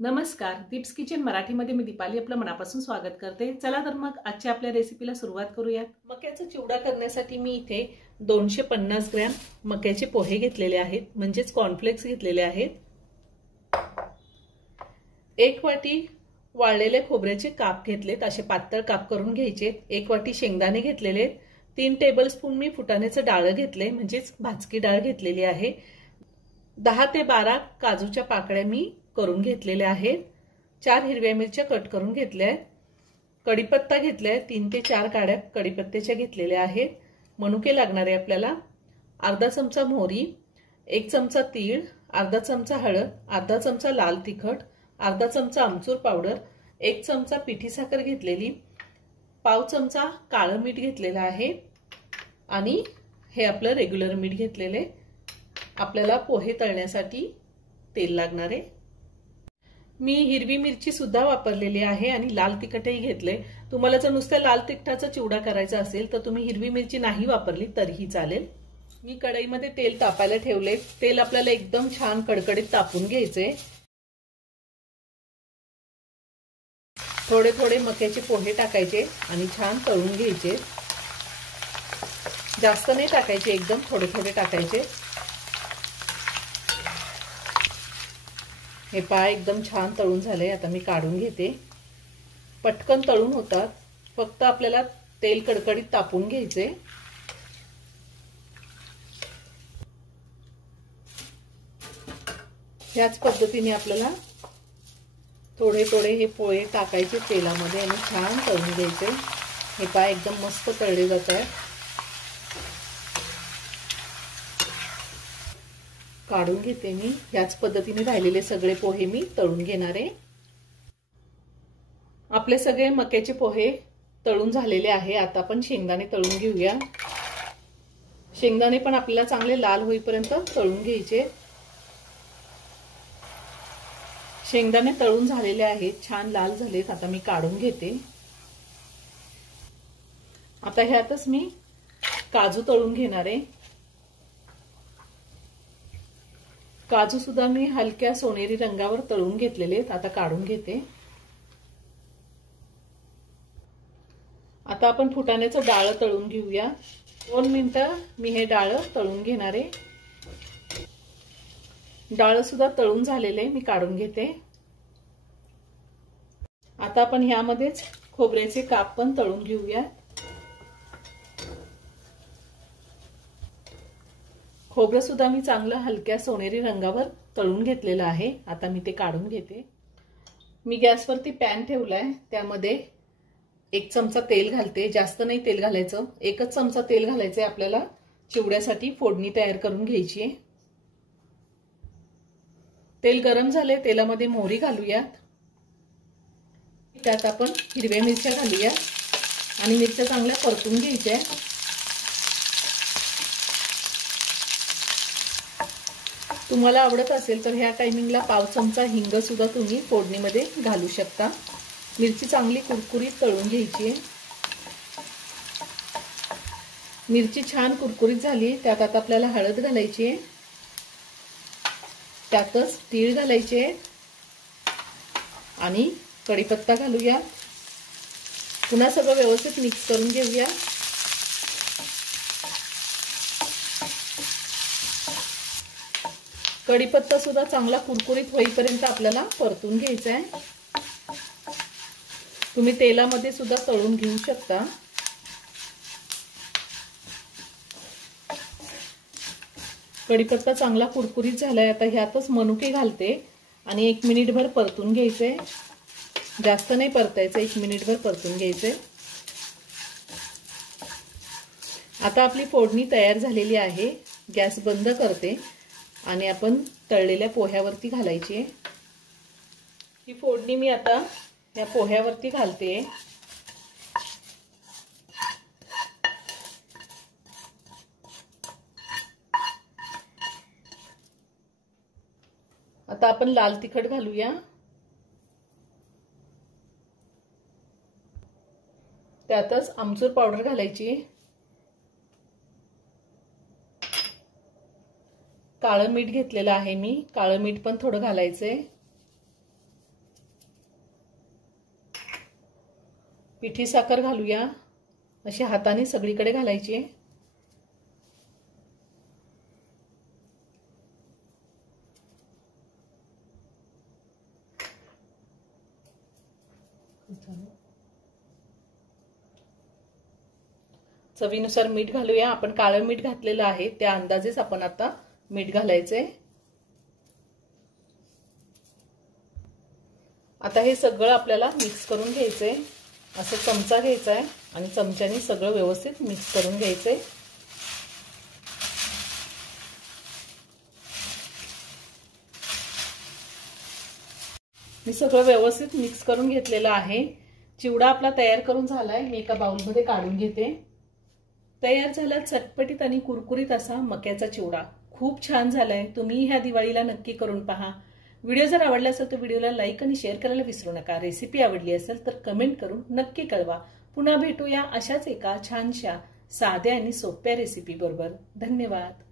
नमस्कार, दीप्स किचन मराठीमध्ये मी दीपाली आपलं मनापासून स्वागत करते। चला तर मग आजच्या आपल्या रेसिपीला सुरुवात करूया। मक्याचा चिवडा करण्यासाठी मी इथे 250 ग्रॅम मक्याचे पोहे घेतलेले आहेत, म्हणजेच कॉर्नफ्लेक्स घेतलेले आहेत। 1 वाटी वाळलेले खोबऱ्याचे काप घेतलेत, असे पातळ काप करून घ्यायचे। 1 वाटी शेंगदाणे घेतलेले, 3 टेबलस्पून मी फुटाण्याचं डाळ घेतले, म्हणजेच भाजकी डाळ घेतलेली आहे। 10 ते 12 काजूच्या पाकळ्या मी करून घेतलेले आहेत। 4 हिरव्या मिरच्या कट करून घेतल्या आहेत। कढीपत्ता घेतलाय, 3 ते 4 काड्या कढीपत्त्याच्या घेतलेल्या आहेत। मनुके लागणार आहे आपल्याला। अर्धा चमचा मोहरी, 1 चमचा तीळ, अर्धा चमचा हळद, अर्धा चमचा लाल तिखट, अर्धा चमचा आमचूर पावडर, 1 चमचा पिठी साखर घेतलेली, पाव चमचा काळं मीठ घेतलेलं आहे आणि हे आपलं रेग्युलर मीठ घेतलेले। आपल्याला पोहे तळण्यासाठी तेल लागणार आहे। मी हिरवी मिरची सुद्धा वापरलेली आहे आणि लाल तिखटही घेतले। तुम्हाला जर नुसत्या लाल तिखटाचा चिवडा करायचा असेल तर तुम्ही हिरवी मिरची नाही वापरली तरीही चालेल। मी कढईमध्ये तेल तापायला ठेवले। तेल आपल्याला एकदम छान कडकडीत तापून घ्यायचे। थोडे थोडे मक्याचे पोहे टाकायचे आणि छान तळून घ्यायचे। जास्त नाही टाकायचे, एकदम थोडे थोडे टाकायचे। हे पहा एकदम छान तळून झाले। आता मी काढून घेते। पटकन तळून होतात, फक्त आपल्याला तेल कडकडीत तापून घ्यायचे। ह्याच पद्धतीने आपल्याला थोडे थोडे हे पोहे टाकायचे तेलामध्ये आणि छान तळून घ्यायचे। हे पहा एकदम मस्त तळले जात आहे। काढून घेते मी। याच पद्धतीने राहिलेले सगळे पोहे मी तळून घेणार आहे। आपले सगळे मक्याचे पोहे तळून झालेले आहे। आता आपण शेंगदाणे तळून घेऊया। शेंगदाणे पण आपल्याला चांगले लाल होईपर्यंत तळून घ्यायचे। शेंगदाणे तळून झालेले आहेत, छान लाल झालेत। आता मी काढून घेते। आता ह्यातच मी काजू तळून घेणार आहे। काजू सुद्धा मी हलक्या सोनेरी रंगावर तळून घेतलेले आहेत। आता काढून घेते। आता आपण फुटाण्याचं डाळ तळून घेऊया। 2 मिनिटं मी हे डाळ तळून घेणार आहे। डाळ सुद्धा तळून झालेले मी काढून घेते। आता आपण ह्यामध्येच खोबऱ्याचे काप पण तळून घेऊया। खोबरं सुद्धा मी चांगलं हलक्या सोनेरी रंगावर तळून घेतलेलं आहे। आता मी ते काढून घेते। मी गॅसवरती पॅन ठेवलाय, त्यामध्ये 1 चमचा तेल घालते। जास्त नाही तेल घालायचं, 1च चमचा तेल घालायचंय आपल्याला। चिवड्यासाठी फोडणी तयार करून घ्यायची आहे। तेल गरम झाले, तेलामध्ये मोहरी घालूया। त्यात आपण हिरव्या मिरच्या घालूया आणि मिरच्या चांगल्या परतून घ्यायच्या। तुम्हाला आवडत असेल तर ह्या टायमिंगला पाव चमचा हिंग सुद्धा तुम्ही फोडणीमध्ये घालू शकता। मिरची चांगली कुरकुरीत तळून घ्यायची आहे। मिरची छान कुरकुरीत झाली, त्यात आता आपल्याला हळद घालायची आहे। त्यातच तीळ घालायचे आणि कढीपत्ता घालूया। पुन्हा सगळं व्यवस्थित मिक्स करून घेऊया। कढीपत्ता सुद्धा चांगला कुरकुरीत होईपर्यंत आपल्याला परतून घ्यायचा आहे। तुम्ही तेलामध्ये सुद्धा तळून घेऊ शकता। कढीपत्ता चांगला कुरकुरीत झालाय। आता ह्यातच मनुके घालते आणि 1 मिनिटभर परतून घ्यायचे। जास्त नाही परतायचं, 1 मिनिटभर परतून घ्यायचे। आता आपली फोडणी तयार झालेली आहे। गॅस बंद करते आणि आपण तळलेल्या पोह्यावरती घालायची आहे। ही फोडणी मी आता या पोह्यावरती घालते। आता आपण लाल तिखट घालूया। त्यातच आमचूर पावडर घालायची। काळं मीठ घेतलेलं आहे मी, काळं मीठ पण थोडं घालायचंय। पिठी साखर घालूया, अशी हाताने सगळीकडे घालायची आहे। चवीनुसार मीठ घालूया। आपण काळं मीठ घातलेलं आहे, त्या अंदाजेच आपण आता मीठ घालायचंय। आता हे सगळं आपल्याला मिक्स करून घ्यायचंय। असं चमचा घ्यायचा आहे आणि चमच्याने सगळं व्यवस्थित मिक्स करून घ्यायचंय। मी सगळं व्यवस्थित मिक्स करून घेतलेलं आहे। चिवडा आपला तयार करून झालाय। मी एका बाउलमध्ये काढून घेते। तयार झाला चटपटीत आणि कुरकुरीत असा मक्याचा चिवडा। खूप छान झालाय। तुम्ही ह्या दिवाळीला नक्की करून पहा। व्हिडिओ जर आवडला असेल तर व्हिडिओला लाईक आणि शेअर करायला विसरू नका। रेसिपी आवडली असेल तर कमेंट करून नक्की कळवा। पुन्हा भेटूया अशाच एका छानशा साध्या आणि सोप्या रेसिपी बरोबर। धन्यवाद।